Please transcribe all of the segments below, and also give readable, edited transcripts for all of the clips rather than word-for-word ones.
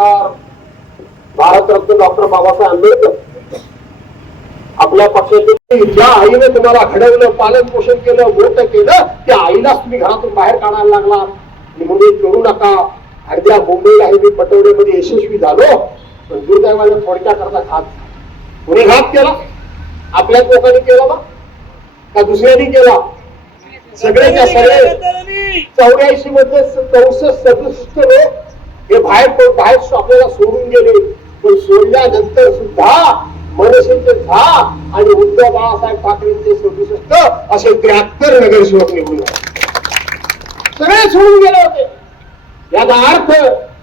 आमदार भारतरत्न डॉक्टर बाबासाहेब आंबेडकर आपल्या पक्षाचे ज्या आईने तुम्हाला घडवलं, पालन पोषण केलं, मोठं केलं, त्या आईलाच तुम्ही घरातून बाहेर काढायला लागला. म्हणून करू नका. अर्ध्या मुंबईला हे मी पटवण्यामध्ये यशस्वी झालो, पण दुर्दैवाने थोडक्या करता घात. कोणी घात केला? आपल्याच लोकांनी केला ना का दुसऱ्यांनी केला? सगळ्याच्या सगळे 84 मध्ये 64 लोक हे बाहेर आपल्याला सोडून गेले. पण सोडल्यानंतर सुद्धा मनसेचे 10 आणि उद्धव बाळासाहेब ठाकरेंचे 67 असे 73 नगरसेवक निवडून सगळे सोडून गेले होते. याचा अर्थ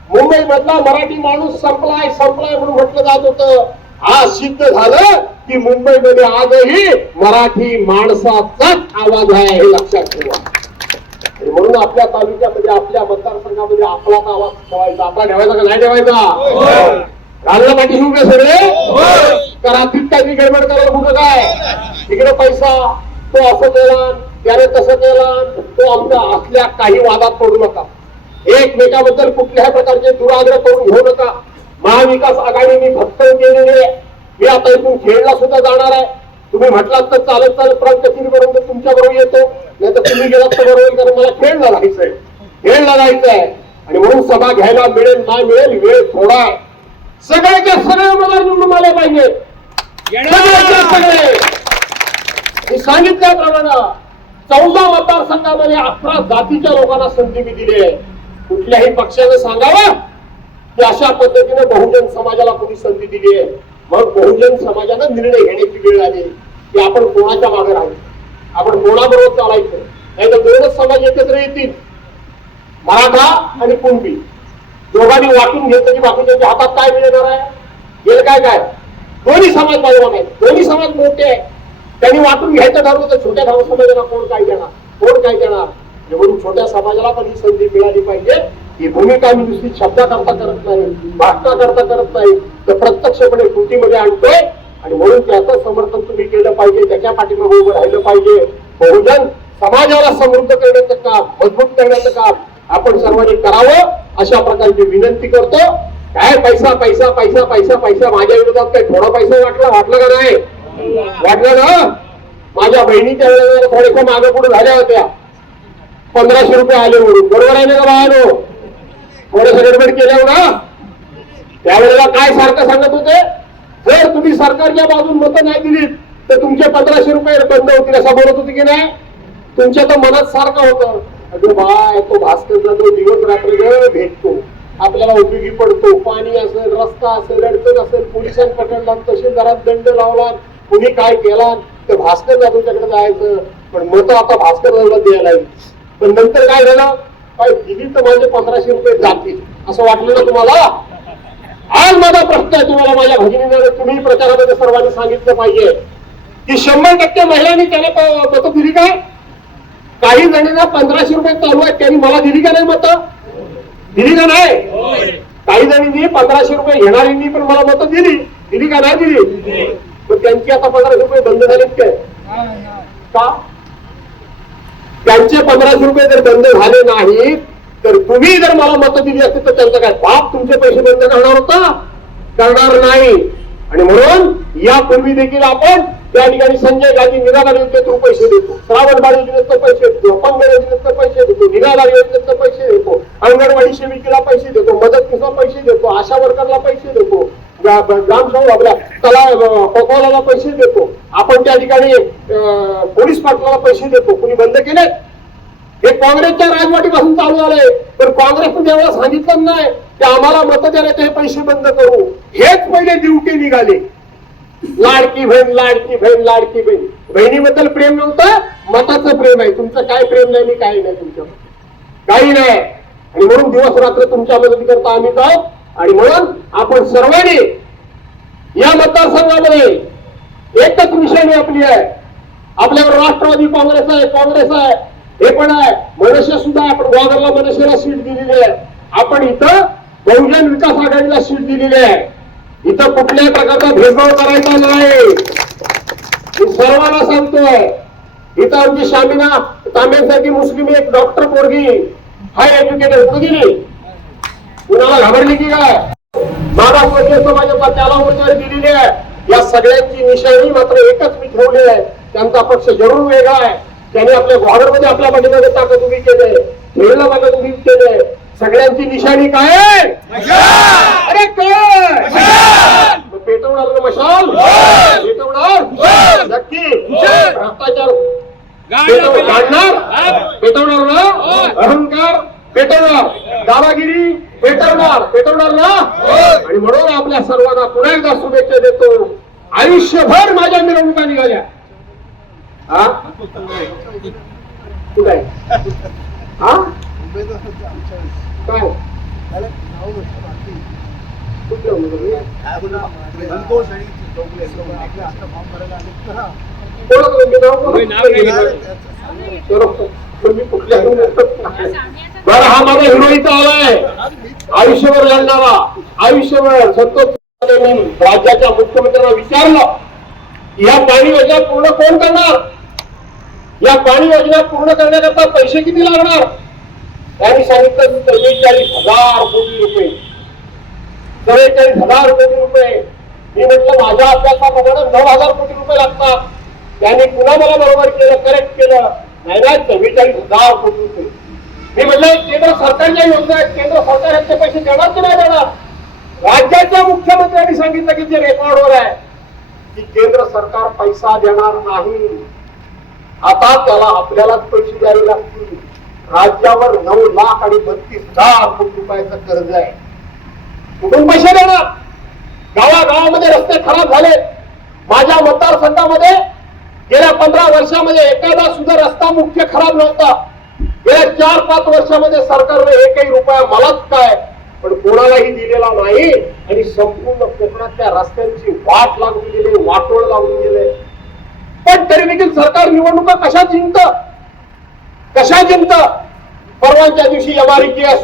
मुंबई मधला मराठी माणूस संपलाय म्हणून म्हटलं जात होतं. आज सिद्ध झालं की मुंबईमध्ये आजही मराठी माणसाचाच आवाज आहे, हे लक्षात ठेवा. म्हणून आपल्या तालुक्यामध्ये, आपल्या मतदारसंघामध्ये आपलाच आवाज ठेवायचा. आपला ठेवायचा का नाही ठेवायचा? घालला पाठी शिवू का सगळे? रात्रीत काही गडबड करायला कुठं काय? तिकडे पैसा, तो असं केला, त्याने तसं केला, तो आमचा असल्या काही वादात पडू नका. एकमेकाबद्दल कुठल्याही प्रकारचे दुराग्रह करून घेऊ नका. महाविकास आघाडी मी भक्कम केलेली आहे. मी आता इथून खेळला सुद्धा जाणार आहे. तुम्ही म्हटलात तर चालत कचेरीपर्यंत तुमच्या बरोबर येतो, नाही तर तुम्ही गेलात तर बरोबर, कारण मला खेळला जायचंय. आणि म्हणून सभा घ्यायला मिळेल नाही मिळेल, वेळ थोडा आहे. सगळ्याच्या सगळे उमेदवार निवडून आले पाहिजे. सगळे मी सांगितल्याप्रमाणे 14 मतदारसंघामध्ये 11 जातीच्या लोकांना संधी मी दिली आहे. कुठल्याही पक्षाने सांगावं की अशा पद्धतीने बहुजन समाजाला कोणी संधी दिली आहे. मग बहुजन समाजानं निर्णय घेण्याची वेळ आली की आपण कोणाच्या मागे राहायचं, आपण कोणाबरोबर चालायचं. नाही तर दोनच समाज एकत्र येतील, मराठा आणि कुणबी. दोघांनी वाटून घेतलं की बाकीच्या हातात काय मिळणार आहे? गेलं काय? दोन्ही समाज बाजूला नाही, दोन्ही समाज मोठे आहे. त्यांनी वाटून घ्यायचं ठरवलं तर छोट्या समाजाला कोण काय देणार? म्हणून छोट्या समाजाला पण ही संधी मिळाली पाहिजे. ही भूमिका मी नुसती शब्दाकरता करत नाही, भाषणाकरता करत नाही, तर प्रत्यक्षपणे कृतीमध्ये आणतोय. आणि म्हणून त्याचं समर्थन तुम्ही केलं पाहिजे, त्याच्या पाठीमागे उभं राहिलं पाहिजे. बहुजन समाजाला समृद्ध करण्याचं काम, मजबूत करण्याचं काम आपण सर्वांनी करावं, अशा प्रकारची विनंती करतो. काय पैसा पैसा पैसा पैसा पैसा माझ्या विरोधात काय थोडा पैसा वाटलं का नाही? वाटलं ना? माझ्या बहिणीच्या वेळेला थोडेसे मागे पुढे झाल्या होत्या, 1500 रुपये आले म्हणून. बरोबर आहे ना बाळानो? थोडस गडबड केल्यावर ना त्यावेळेला काय सारखं सांगत होते, जर तुम्ही सरकारच्या बाजून मतं नाही दिलीत तर तुमचे 1500 रुपये बंद होतील, असं बोलत होते की नाही? तुमच्या तर मनात सारखं होतं. अगं बाय, तो भास्करचा जो दिवस रात्र भेटतो, आपल्याला उपयोगी पडतो. पाणी असेल, रस्ता असेल, अडचण असेल, पोलिसांनी पकडला, तहसीलदारात दंड लावला, कुणी काय केला, तर भास्कर जाधवच्याकडे जायचं. पण मत आता भास्कर जाधवला द्यायला लागली. पण नंतर काय झालं? काय दिली तर माझे 1500 रुपये जातील असं वाटलं ना तुम्हाला? आज माझा प्रश्न आहे तुम्हाला, माझ्या भगिनीने, तुम्ही प्रचारामध्ये सर्वांनी सांगितलं पाहिजे की 100% महिलांनी त्याने मतं दिली काय? काही जणींना 1500 रुपये चालू आहेत, त्यांनी मला दिली का नाही मतं? दिली का नाही? काही जणींनी 1500 रुपये घेणाऱ्यांनी पण मला मतं दिली का नाही दिली? पण त्यांची आता 1500 रुपये बंद झालेत काय? का? त्यांचे 1500 रुपये जर बंद झाले नाहीत तर तुम्ही जर मला मतं दिली असतील तर त्यांचं काय बाप तुमचे पैसे बंद करणार होता? करणार नाही. आणि म्हणून यापूर्वी देखील आपण त्या ठिकाणी संजय गांधी निराधार योजनेत पैसे देतो, श्रावणबाळ योजनेत पैसे देतो, अपंग योजनेत पैसे देतो, निराधार योजनेत पैसे देतो, अंगणवाडी सेविकेला पैसे देतो, मदतनीसला पैसे देतो, आशा वर्करला पैसे देतो, ग्रामसेवक आपल्या पकवाला पैसे देतो, आपण त्या ठिकाणी पोलीस पाटलाला पैसे देतो. कुणी बंद केले? हे काँग्रेसच्या राजवाटीपासून चालू आलंय. पण काँग्रेसने जेव्हा सांगितलं नाही की आम्हाला मतं देण्याचे हे पैसे बंद करू, हेच पहिले ड्युटी निघाले. लाडकी बहीण, लाडकी बहीण, लाडकी बहीण. बहिणीबद्दल प्रेम नव्हतं, मताचं प्रेम आहे. तुमचं काय प्रेम नाही, काही नाही तुमच्या, काही नाही. आणि म्हणून दिवस रात्र तुमच्या मदती करता आम्ही काय. आणि म्हणून आपण सर्वांनी या मतदारसंघामध्ये एकच विषय आपली आहे. आपल्यावर राष्ट्रवादी काँग्रेस आहे, हे पण आहे, मनसे सुद्धा आहे. आपण ग्वागरला मनसेला सीट दिलेली आहे. आपण इथं बहुजन विकास आघाडीला सीट दिलेली आहे. इथं कुठल्याही प्रकारचा भेदभाव करायचा नाही, मी सर्वांना सांगतोय. इथं आमची शामिना तांब्यांसाठी मुस्लिम एक डॉक्टर पोरगी हाय एज्युकेटेड गेली, कुणाला घाबरली की काय? मागासवर्गीय समाजाचा त्याला उमेदवारी दिलेली आहे. या सगळ्यांची निशाणी मात्र एकच मी ठेवली आहे, त्यांचा पक्ष जरूर वेगळा आहे. त्याने आपल्या गॉर्डरमध्ये आपल्या पाठीमागे ताकद उभी केली, खेळला ताकद उभी केली. सगळ्यांची निशाणी काय आहे? अरे काय पेटवणार ना मशाल? पेटवणार नक्की. भ्रष्टाचार काढणार, पेटवणार ना. अहंकार पेटवणार, दादागिरी पेटवणार ना. आणि म्हणून आपल्या सर्वांना पुन्हा एकदा शुभेच्छा देतो. आयुष्यभर माझ्या मिरवणुका निघाल्या. हा कुठे आहे? हा काय बरं, हा माझा हिरो इथं आलाय, आयुष्यभर लढणारा, आयुष्यभर संतोष. राज्याच्या मुख्यमंत्र्यांना विचारलं, या पाणी योजना पूर्ण कोण करणार, या पाणी योजना पूर्ण करण्याकरता पैसे किती लागणार? त्यांनी सांगितलं 44,000 कोटी रुपये. 44,000 कोटी रुपये. मी म्हटलं माझ्या अभ्यासाप्रमाणे 9,000 कोटी रुपये लागतात. त्यांनी पुन्हा मला बरोबर केलं, करेक्ट केलं. नाही ना, 44,000 कोटी रुपये. मी म्हटलं केंद्र सरकारच्या योजना आहेत, केंद्र सरकार यांचे पैसे देणार की नाही देणार? राज्याच्या मुख्यमंत्र्यांनी सांगितलं की जे रेकॉर्डवर आहे की केंद्र सरकार पैसा देणार नाही. आता त्याला आपल्यालाच पैसे द्यावे लागतील. राज्यावर 9,32,000 कोटी रुपयाचं कर्ज आहे. कुठून पैसे देणार? गावागावामध्ये रस्ते खराब झाले. माझ्या मतदारसंघामध्ये गेल्या 15 वर्षामध्ये एखादा सुद्धा रस्ता मुख्य खराब नव्हता. गेल्या 4-5 वर्षामध्ये सरकारने एकही रुपया मलाच काय पण कोणालाही दिलेला नाही. आणि संपूर्ण कोकणातल्या रस्त्यांची वाट लागून गेली, वाटोळ लागून गेले. पण तरी देखील सरकार निवडणुका कशा जिंकत? परवाच्या दिवशी MREGS,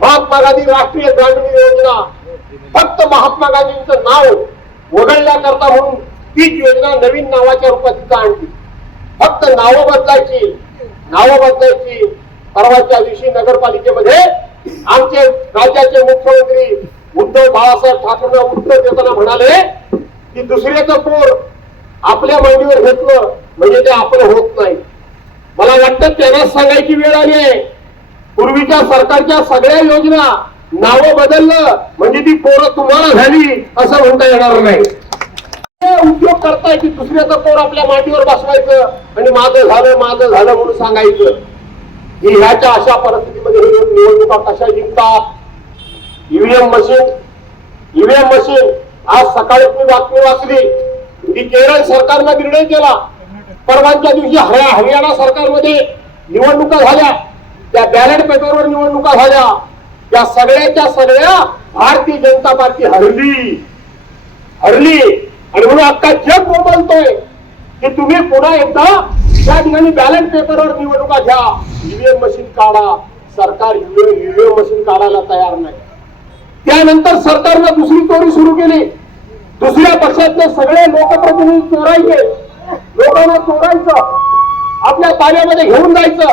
महात्मा गांधी राष्ट्रीय ग्रामीण योजना, फक्त महात्मा गांधींचं नाव वगळण्याकरता म्हणून तीच योजना नवीन नावाच्या रूपात तिथं आणली. फक्त नावं बदलायची. परवाच्या दिवशी नगरपालिकेमध्ये आमचे राज्याचे मुख्यमंत्री उद्धव बाळासाहेब ठाकरेंना उत्तर देताना म्हणाले की दुसऱ्याचं पोर आपल्या मांडीवर घेतलं म्हणजे ते आपलं होत नाही. मला वाटतं त्यांनाच सांगायची वेळ आली आहे. पूर्वीच्या सरकारच्या सगळ्या योजना नावं बदललं म्हणजे ती पोरं तुम्हाला झाली असं म्हणता येणार नाही. उद्योग करताय की दुसऱ्याचं पोर आपल्या मांडीवर बसवायचं आणि माझं झालं म्हणून सांगायचं. की ह्याच्या अशा परिस्थितीमध्ये निवडणुका कशा जिंकतात? EVM machine. आज सकाळी मी बातमी वाचली की केरळ सरकारनं निर्णय केला. परवाच्या दिवशी हरियाणा सरकारमध्ये निवडणुका झाल्या, त्या बॅलेट पेपरवर निवडणुका झाल्या. त्या सगळ्या भारतीय जनता पार्टी हरली. आणि म्हणून अख्खा जग बोलतोय की तुम्ही पुन्हा एकदा त्या ठिकाणी बॅलेट पेपरवर निवडणुका घ्या, ईव्हीएम मशीन काढा. सरकार ईव्हीएम मशीन काढायला तयार नाही. त्यानंतर सरकारनं दुसरी चोरी सुरू केली. दुसऱ्या पक्षातले सगळे लोकप्रतिनिधी चोरायचे, लोकांना चोरायचं, आपल्या ताब्यामध्ये घेऊन जायचं.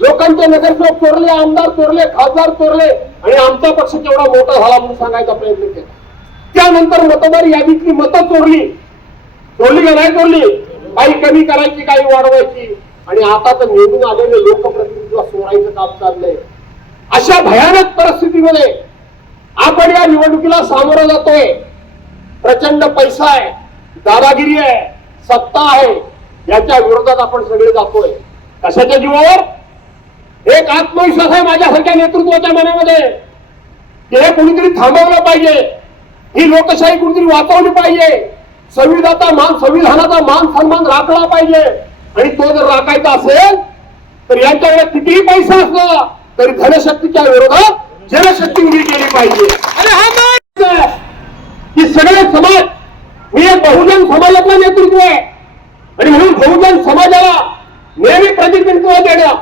लोकांचे नगरसेवक चोरले, आमदार चोरले, खासदार चोरले आणि आमचा पक्ष केवढा मोठा झाला म्हणून सांगायचा प्रयत्न केला. त्यानंतर मतदार यादीतली मतं चोरली का नाही चोरली? काही कमी करायची, काही वाढवायची. आणि आता तर निवडून आलेले लोकप्रतिनिधीला चोरायचं काम चाललंय. अशा भयानक परिस्थितीमध्ये आपण या निवडणुकीला सामोरं जातोय. प्रचंड पैसा आहे, दादागिरी आहे, सत्ता आहे, याच्या विरोधात आपण सगळे जातोय. कशाच्या जीवावर? एक आत्मविश्वास आहे माझ्यासारख्या नेतृत्वाच्या मनामध्ये की हे कुणीतरी थांबवलं पाहिजे, ही लोकशाही कुणीतरी वाचवली पाहिजे, संविधानाचा मान सन्मान राखला पाहिजे. आणि तो जर राखायचा असेल तर यांच्याकडे कितीही पैसा असला तरी धनशक्तीच्या विरोधात जनशक्ती उभी केली पाहिजे. की सगळे समाज, मी एक बहुजन समाजातला नेतृत्व आहे आणि म्हणून बहुजन समाजाला नेहमी प्रतिनिधित्व देणं,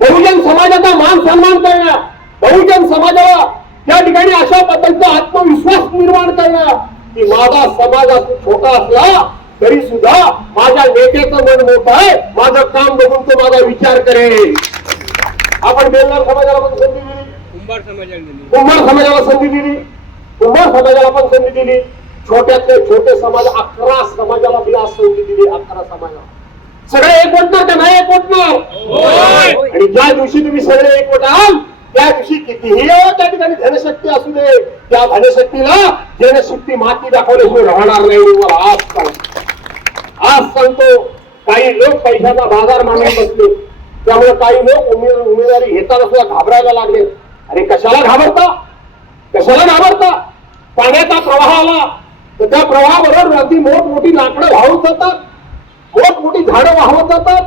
बहुजन समाजाचा मान सन्मान करणं, बहुजन समाजाला त्या ठिकाणी अशा पद्धतीचा आत्मविश्वास निर्माण करणं की माझा समाज छोटा असला तरी सुद्धा माझ्या नेत्याचं मन मोठं आहे, माझं काम बघून तो माझा विचार करेल. आपण बेलदार समाजाला पण संधी दिली, कुंभार समाजाला संधी दिली. कुंभार समाजाला पण संधी दिली, छोट्यातले छोटे समाज 11 समाजाला मी आज संधी दिली. 11 समाजाला सगळे एकवटणार का नाही एकवटणार? आणि ज्या दिवशी तुम्ही सगळे एकवटाल त्या दिवशी कितीही त्या ठिकाणी धनशक्ती असू दे, त्या धनशक्तीला जनशक्ती माती दाखवल्याशिवाय राहणार नाही. मला आज सांगतो, काही लोक पैशाचा बाजार मानून बसले, त्यामुळे काही लोक उमेदवारी घेताना सुद्धा घाबरायला लागले. अरे कशाला घाबरता, कशाला घाबरता? पाण्याचा प्रवाह आला तर त्या प्रवाहाबरोबर अगदी मोठमोठी लाकडं वाहून जातात, मोठमोठी झाडं वाहवत जातात,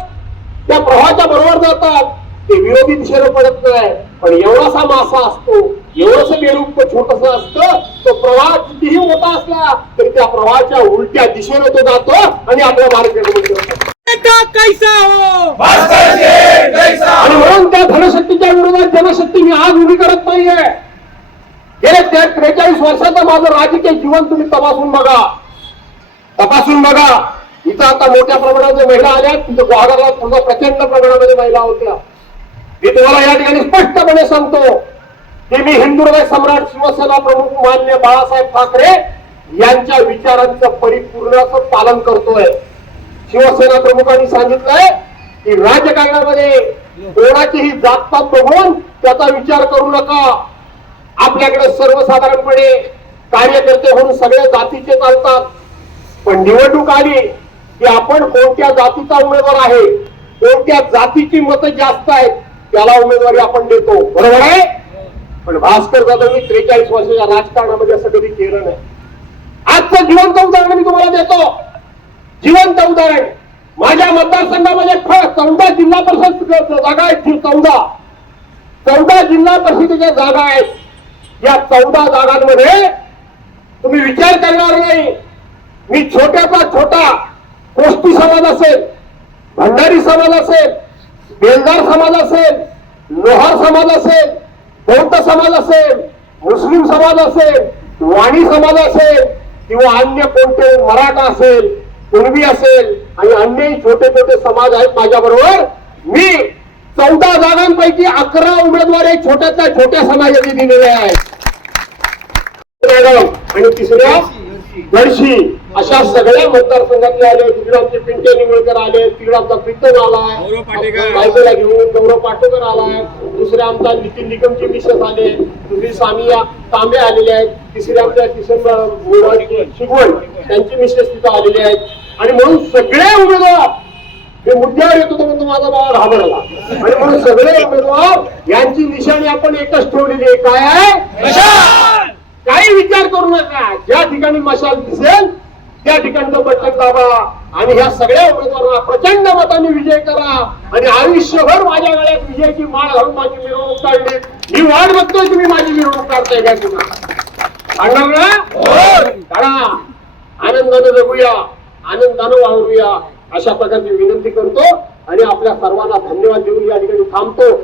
त्या प्रवाहाच्या बरोबर जातात. ते विरोधी दिशेने पडत नाही, पण एवढासा मासा असतो, एवढंस बेडूक छोटस असतं, तो प्रवाह कितीही मोठा असला तरी त्या प्रवाहाच्या उलट्या दिशेने तो जातो आणि आपल्या मार्केटमध्ये आणि म्हणून त्या धनशक्तीच्या विरोधात जनशक्ती मी आज उभी करत नाहीये. गेल्या 43 वर्षाचं माझं राजकीय जीवन तुम्ही तपासून बघा. इथं आता मोठ्या प्रमाणात महिला आल्या, तिथं गुहागरला सुद्धा प्रचंड प्रमाणामध्ये महिला होत्या. मी तुम्हाला या ठिकाणी स्पष्टपणे सांगतो की मी हिंदू हृदय सम्राट शिवसेना प्रमुख मान्य बाळासाहेब ठाकरे यांच्या विचारांचं परिपूर्ण पालन करतोय. शिवसेना प्रमुखांनी सांगितलंय की राजकारणामध्ये कोणाचीही जातपात बघून त्याचा विचार करू नका. आपल्याकडे सर्वसाधारणपणे कार्यकर्ते म्हणून सगळ्या जातीचे चालतात, पण निवडणूक आली की आपण कोणत्या जातीचा उमेदवार आहे, कोणत्या जातीची मतं जास्त आहेत त्याला उमेदवारी आपण देतो. बरोबर आहे? पण भास्कर जाधवनी 43 वर्षाच्या राजकारणामध्ये असं कधी केलं नाही. आजचं जिवंत उदाहरण मी तुम्हाला देतो. जिवंत उदाहरण, माझ्या मतदारसंघामध्ये 14 जिल्हा परिषद जागा आहेत. 14 जिल्हा परिषदेच्या जागा आहेत. या 14 जागांमध्ये तुम्ही विचार करणार नाही, मी छोट्याचा छोटा कोष्टी समाज असेल, भंडारी समाज असेल, बेलदार समाज असेल, लोहार समाज असेल, बौद्ध समाज असेल, मुस्लिम समाज असेल, वाणी समाज असेल किंवा अन्य कोणते मराठा असेल, कुणबी असेल आणि अन्य छोटे छोटे समाज आहेत माझ्या बरोबर. मी 14 जागांपैकी 11 उमेदवार छोट्याच्या छोट्या समाजाचे दिलेले आहेत. आणि तिसऱ्या गडशी अशा सगळ्या मतदारसंघातले आले. तिकडे आमचे पिंटे निवळकर आले, तिकडे आमचा प्रीतम आलाय, बायकोला घेऊन गौरव पाटेकर आलाय, दुसरे आमचा नितीन निकमचे मिसेस आले, दुसरी सामिया तांबे आलेले आहेत, तिसरे आमच्या किशन शिगवण त्यांची मिसेस तिथं आलेले आहेत. आणि म्हणून सगळे उमेदवार हे मुद्द्यावर येत होतो म्हणून माझा बाबा घाबरला. आणि म्हणून सगळे उमेदवार यांची निशाणी आपण एकच ठेवलेली आहे. काय आहे? काही विचार करू नका. ज्या ठिकाणी मशाल दिसेल त्या ठिकाणचं बटन दाबा आणि ह्या सगळ्या उमेदवारांना प्रचंड मताने विजय करा आणि आयुष्यभर माझ्या गळ्यात विजयाची माळ घालून माझी मिरवणूक काढली. मी वाट बघतोय तुम्ही माझी मिरवणूक काढताय का सांगणार ना? काढा, आनंदानं जगूया, आनंदानं वावरूया अशा प्रकारची विनंती करतो आणि आपल्या सर्वांना धन्यवाद देऊन या ठिकाणी थांबतो.